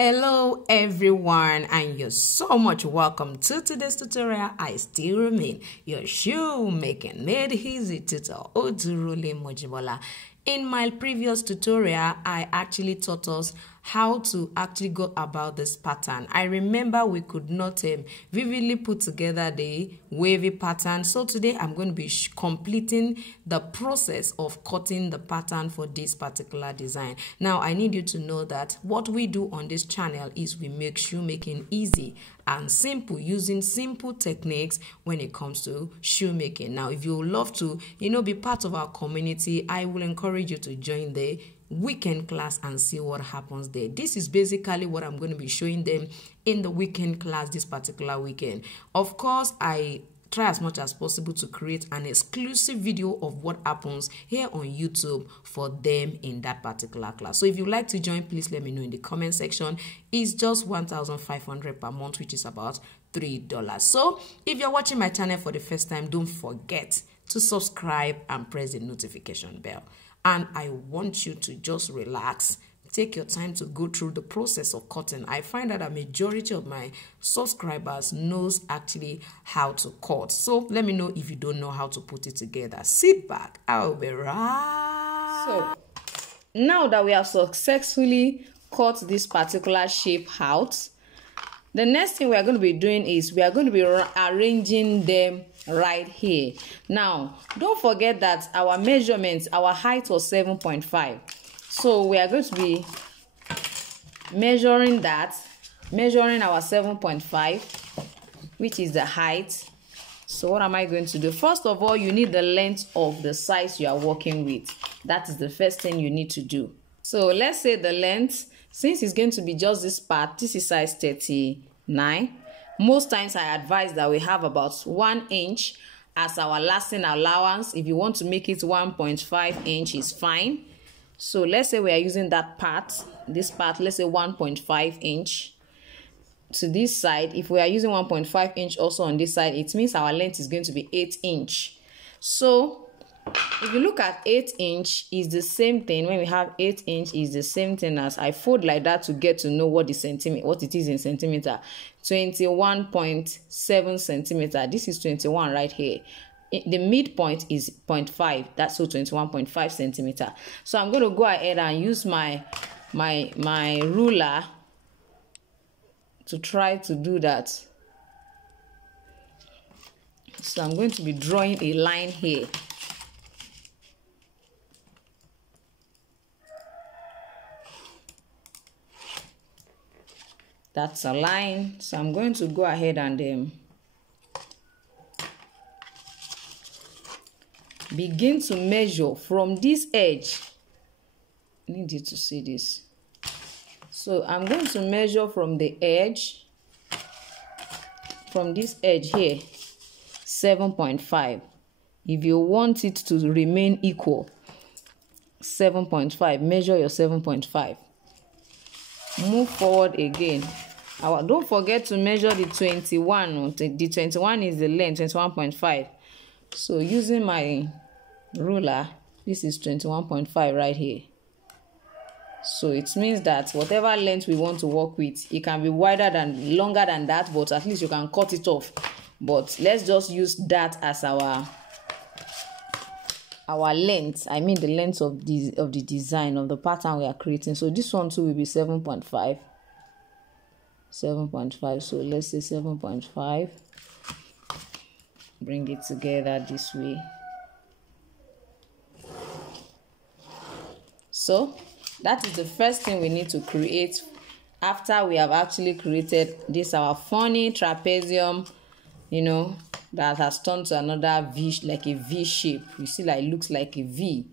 Hello everyone, and you're so much welcome to today's tutorial. I still remain your shoemaking made easy tutor Odurule Mojibola. In my previous tutorial, I actually taught us how to actually go about this pattern. I remember we could not vividly put together the wavy pattern. So today I'm going to be completing the process of cutting the pattern for this particular design. Now I need you to know that what we do on this channel is we make shoemaking easy and simple using simple techniques when it comes to shoemaking. Now if you would love to, be part of our community, I will encourage you to join the weekend class and see what happens there. This is basically what I'm going to be showing them in the weekend class this particular weekend. Of course, I try as much as possible to create an exclusive video of what happens here on YouTube for them in that particular class. So if you'd like to join, please let me know in the comment section. It's just 1,500 per month, which is about $3. So if you're watching my channel for the first time, don't forget to subscribe and press the notification bell. And I want you to just relax. Take your time to go through the process of cutting. I find that a majority of my subscribers knows actually how to cut. So let me know if you don't know how to put it together. Sit back. I'll be right. So now that we have successfully cut this particular shape out, the next thing we are going to be doing is we are going to be arranging them right here. Now don't forget that our measurements, our height was 7.5. so we are going to be measuring our 7.5, which is the height. So what am I going to do? First of all, you need the length of the size you are working with. That is the first thing you need to do. So let's say the length, since it's going to be just this part, this is size 39. Most times I advise that we have about 1 inch as our lasting allowance. If you want to make it 1.5 inch is fine. So let's say we are using that part, this part, let's say 1.5 inch to this side. If we are using 1.5 inch also on this side, it means our length is going to be 8 inch. So if you look at 8 inch is the same thing. When we have 8 inch is the same thing as, I fold like that to get to know what it is in centimeter. 21.7 centimeter. This is 21 right here. The midpoint is 0.5. That's so 21.5 centimeter. So I'm going to go ahead and use my ruler to try to do that. So I'm going to be drawing a line here. That's a line. So I'm going to go ahead and begin to measure from this edge. I need you to see this. So I'm going to measure from the edge, from this edge here, 7.5. If you want it to remain equal, 7.5, measure your 7.5. Move forward again. Don't forget to measure the 21. The 21 is the length, 21.5. So using my ruler, this is 21.5 right here. So it means that whatever length we want to work with, it can be longer than that, but at least you can cut it off. But let's just use that as our length. I mean the length of the design of the pattern we are creating. So this one too will be 7.5. 7.5. So let's say 7.5. Bring it together this way. So that is the first thing we need to create after we have actually created this our funny trapezium, that has turned to another V, like a V shape. You see, like, it looks like a V.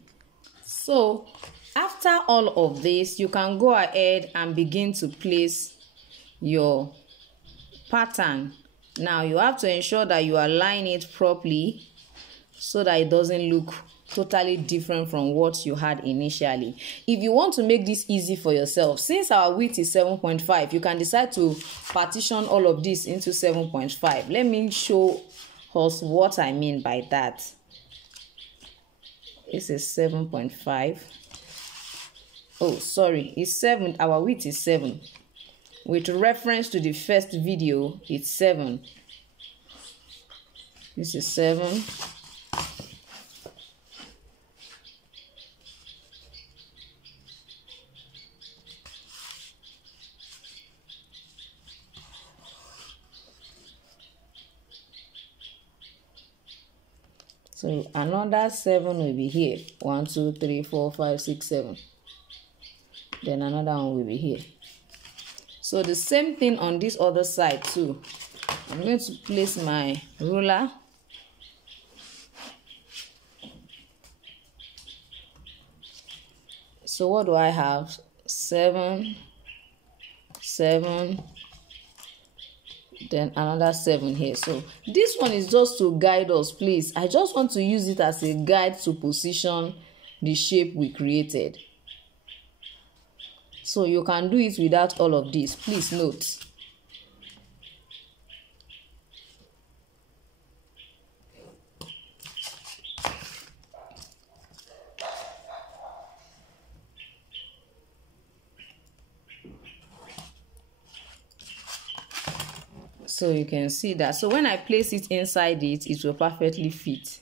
So after all of this, you can go ahead and begin to place your pattern. Now you have to ensure that you align it properly so that it doesn't look totally different from what you had initially. If you want to make this easy for yourself, since our width is 7.5, you can decide to partition all of this into 7.5. Let me show us what I mean by that. This is 7.5. Oh, sorry, it's 7. Our width is 7. with reference to the first video, it's 7. This is 7. So another 7 will be here. 1, 2, 3, 4, 5, 6, 7. Then another one will be here. So the same thing on this other side too. I'm going to place my ruler. So what do I have? 7, 7, then another 7 here. So this one is just to guide us, please. I just want to use it as a guide to position the shape we created. So you can do it without all of this. Please note. So you can see that. So when I place it inside it, it will perfectly fit.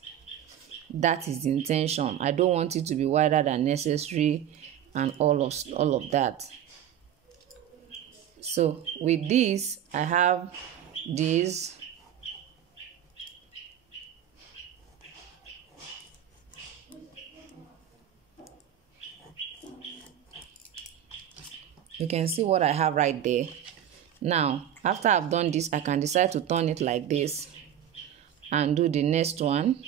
That is the intention. I don't want it to be wider than necessary and all of that. So with this, I have this. You can see what I have right there. Now, after I've done this, I can decide to turn it like this and do the next one.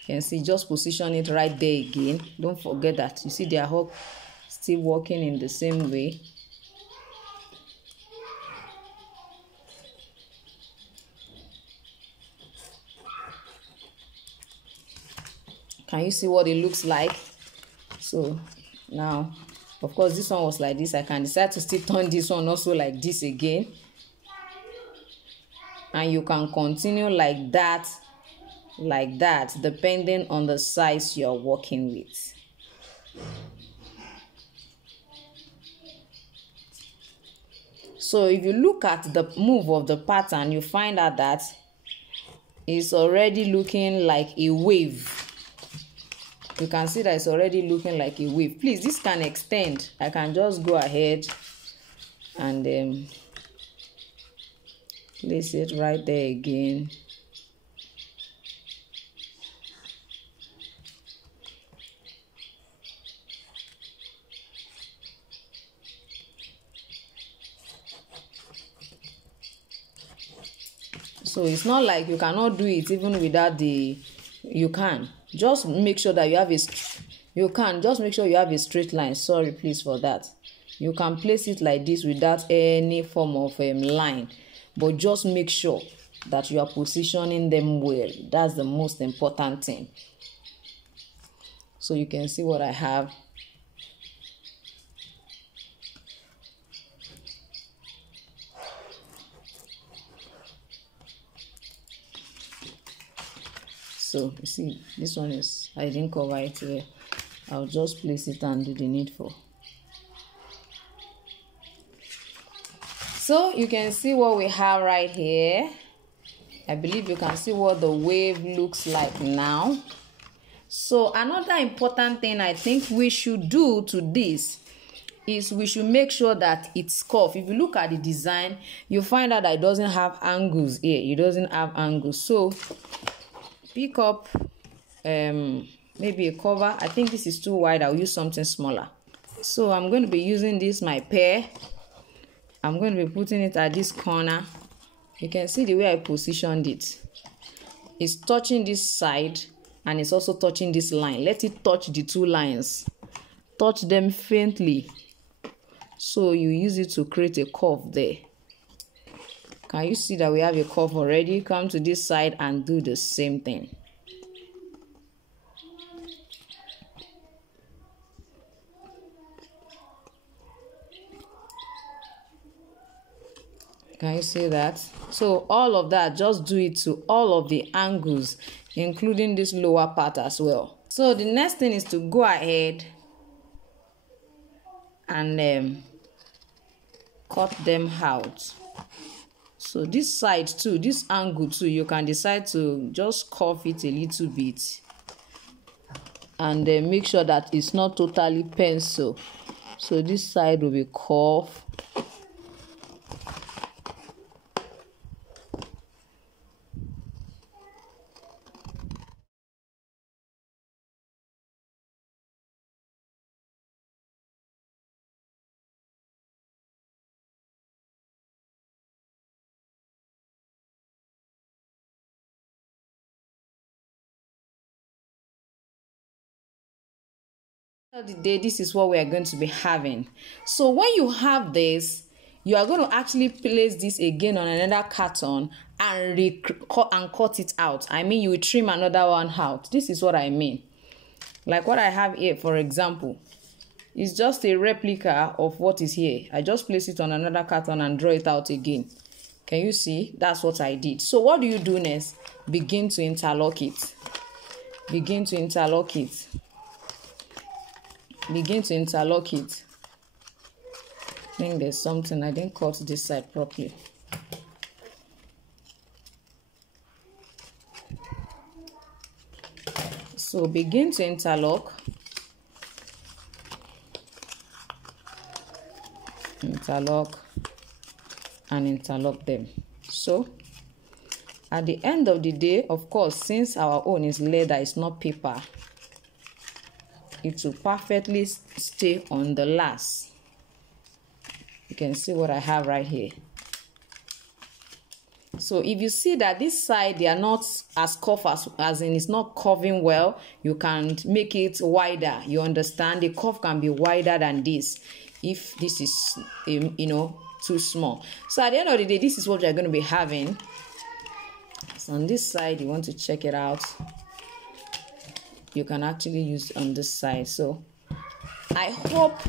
You can see, just position it right there again. Don't forget that. You see, they are all still working in the same way. Can you see what it looks like? So now, of course, this one was like this. I can decide to still turn this one also like this again. And you can continue like that, depending on the size you're working with. So if you look at the move of the pattern, you find out that it's already looking like a wave. You can see that it's already looking like a wave. Please, this can extend. I can just go ahead and place it right there again. So it's not like you cannot do it even without the, you can. Just make sure that you have a straight line. Sorry, please for that. You can place it like this without any form of line. But just make sure that you are positioning them well. That's the most important thing. So you can see what I have. So you see, this one is, I didn't cover it well. I'll just place it and do the needful. So you can see what we have right here. I believe you can see what the wave looks like now. So another important thing I think we should do to this is we should make sure that it's curved. If you look at the design, you find out that it doesn't have angles here. It doesn't have angles. So pick up maybe a cover. I think this is too wide. I'll use something smaller. So I'm going to be using this, my pear. I'm going to be putting it at this corner. You can see the way I positioned it. It's touching this side and it's also touching this line. Let it touch the two lines. Touch them faintly. So you use it to create a curve there. Can you see that we have a curve already? Come to this side and do the same thing. Can you see that? So all of that, just do it to all of the angles, including this lower part as well. So the next thing is to go ahead and cut them out. So this side too, this angle too, you can decide to just curve it a little bit and then make sure that it's not totally pencil. So this side will be curved. Of the day, this is what we are going to be having. So when you have this, you are going to actually place this again on another carton and cut it out. I mean, you will trim another one out. This is what I mean. Like what I have here, for example, is just a replica of what is here. I just place it on another carton and draw it out again. Can you see? That's what I did. So what do you do next? Begin to interlock it. Begin to interlock it. Begin to interlock it. I think there's something, I didn't cut this side properly. So begin to interlock. Interlock and interlock them. So at the end of the day, of course, since our own is leather, it's not paper, it will perfectly stay on the last. You can see what I have right here. So if you see that this side, they are not as curved as in it's not curving well, you can make it wider. You understand? The curve can be wider than this if this is too small. So at the end of the day, this is what you're going to be having. So on this side, you want to check it out. You can actually use on this side. So I hope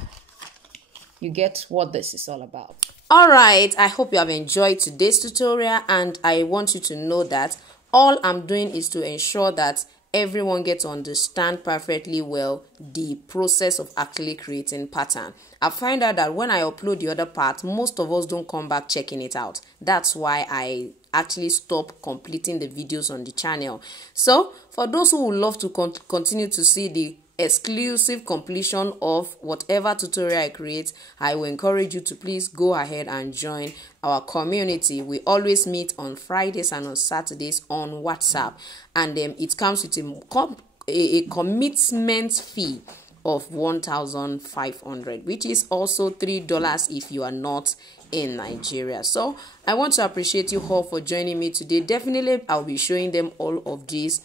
you get what this is all about. All right, I hope you have enjoyed today's tutorial, and I want you to know that all I'm doing is to ensure that everyone gets to understand perfectly well the process of actually creating pattern. I find out that when I upload the other part, most of us don't come back checking it out. That's why I actually stop completing the videos on the channel. So for those who would love to continue to see the exclusive completion of whatever tutorial I create, I will encourage you to please go ahead and join our community. We always meet on Fridays and on Saturdays on WhatsApp, and it comes with a commitment fee of 1,500, which is also $3 if you are not in Nigeria. So I want to appreciate you all for joining me today. Definitely I'll be showing them all of this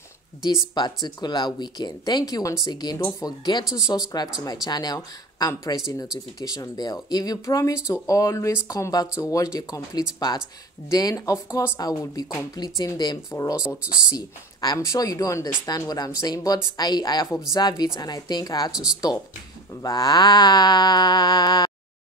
particular weekend. Thank you once again. Don't forget to subscribe to my channel and press the notification bell. If you promise to always come back to watch the complete part, then of course I will be completing them for us all to see. I'm sure you don't understand what I'm saying, but I have observed it and I think I had to stop. Bye.